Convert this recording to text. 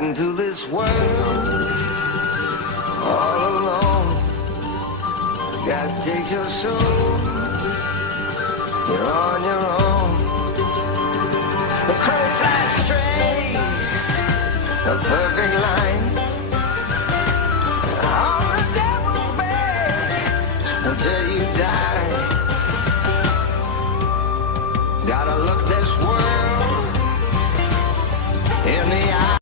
into this world all alone. God takes your soul, you're on your own. The crow flies straight, a perfect line.